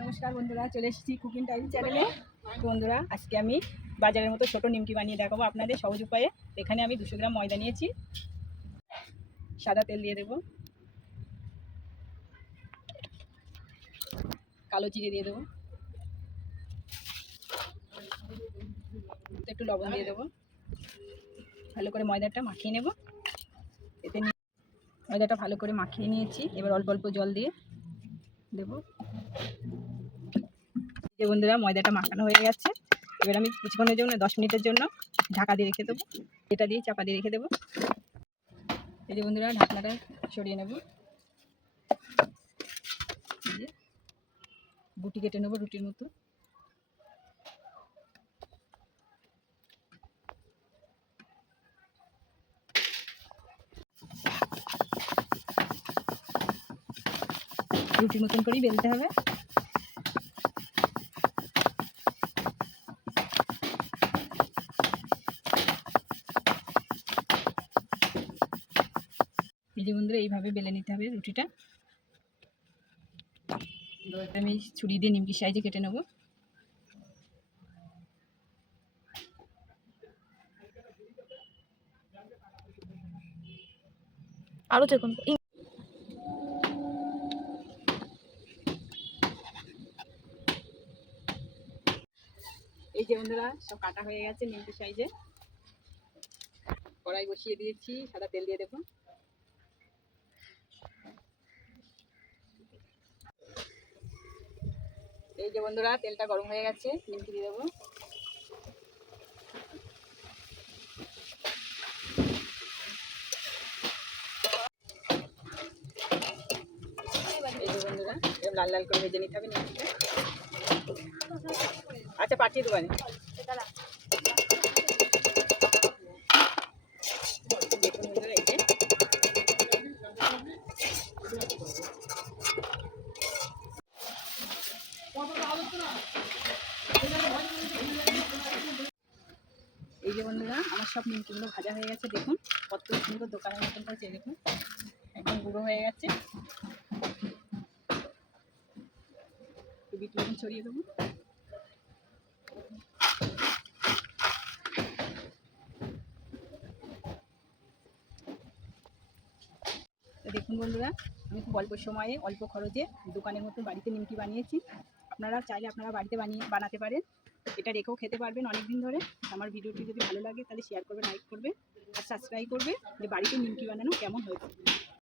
নমস্কার বন্ধুরা, চলে এসেছি কুকিং টাইম চ্যানেলে বন্ধুরা, আজকে আমি বাজারের মতো ছোট নিমকি বানিয়ে দেখাবো আপনাদের সহজ উপায়ে। এখানে আমি দুশো গ্রাম ময়দা নিয়েছি। সাদা তেল দিয়ে দেবো। কালো জিরে দিয়ে দেবো। একটু লবণ দিয়ে দেবো। ভালো করে ময়দাটা মাখিয়ে নেব। ময়দাটা ভালো করে মাখিয়ে নিয়েছি। এবার অল্প অল্প জল দিয়ে দেবো। যে বন্ধুরা, ময়দাটা মাখানো হয়ে গেছে। এবার আমি কিছুক্ষণের জন্য, দশ মিনিটের জন্য ঢাকা দিয়ে রেখে দেবো। এটা দিয়ে চাপা দিয়ে রেখে দেবো। এই যে বন্ধুরা, ঢাকনাটা সরিয়ে নেব। গুটি কেটে নেব রুটির মতো। রুটির মতন করেই বেলতে হবে। এই বন্ধুরা, এইভাবে বেলে নিতে হবে রুটিটা। আমি ছুরি দিয়ে নিমকি সাইজে কেটে নেব। আরও দেখুন। এই যে বন্ধুরা, সব কাটা হয়ে গেছে নিমকি সাইজে। কড়াই বসিয়ে দিয়েছি, সাদা তেল দিয়ে দেবো এই যে বন্ধুরা, তেলটা গরম হয়ে গেছে নিমকি দিয়ে দেবো এই যে বন্ধুরা এরকম লাল লাল করে ভেজে নিতে হবে আচ্ছা পাঠিয়ে বন্ধুরা এই যে বন্ধুরা, আমার সব নিমকিগুলো ভাজা হয়ে গেছে, দেখুন। কত সুন্দর দোকানের মতন করেছে, দেখুন। একদম গুঁড়ো হয়ে গেছে একটু বিট ছড়িয়ে দেবো। দেখুন বন্ধুরা, আমি খুব অল্প সময়ে, অল্প খরচে দোকানের মতো বাড়িতে নিমকি বানিয়েছি। আপনারা চাইলে আপনারা বাড়িতে বানিয়ে, বানাতে পারেন। এটা রেখেও খেতে পারবেন অনেক দিন ধরে। আমার ভিডিওটি যদি ভালো লাগে, তাহলে শেয়ার করবে লাইক করবে আর সাবস্ক্রাইব করবে যে বাড়িতে নিমকি বানানো কেমন হয়েছে।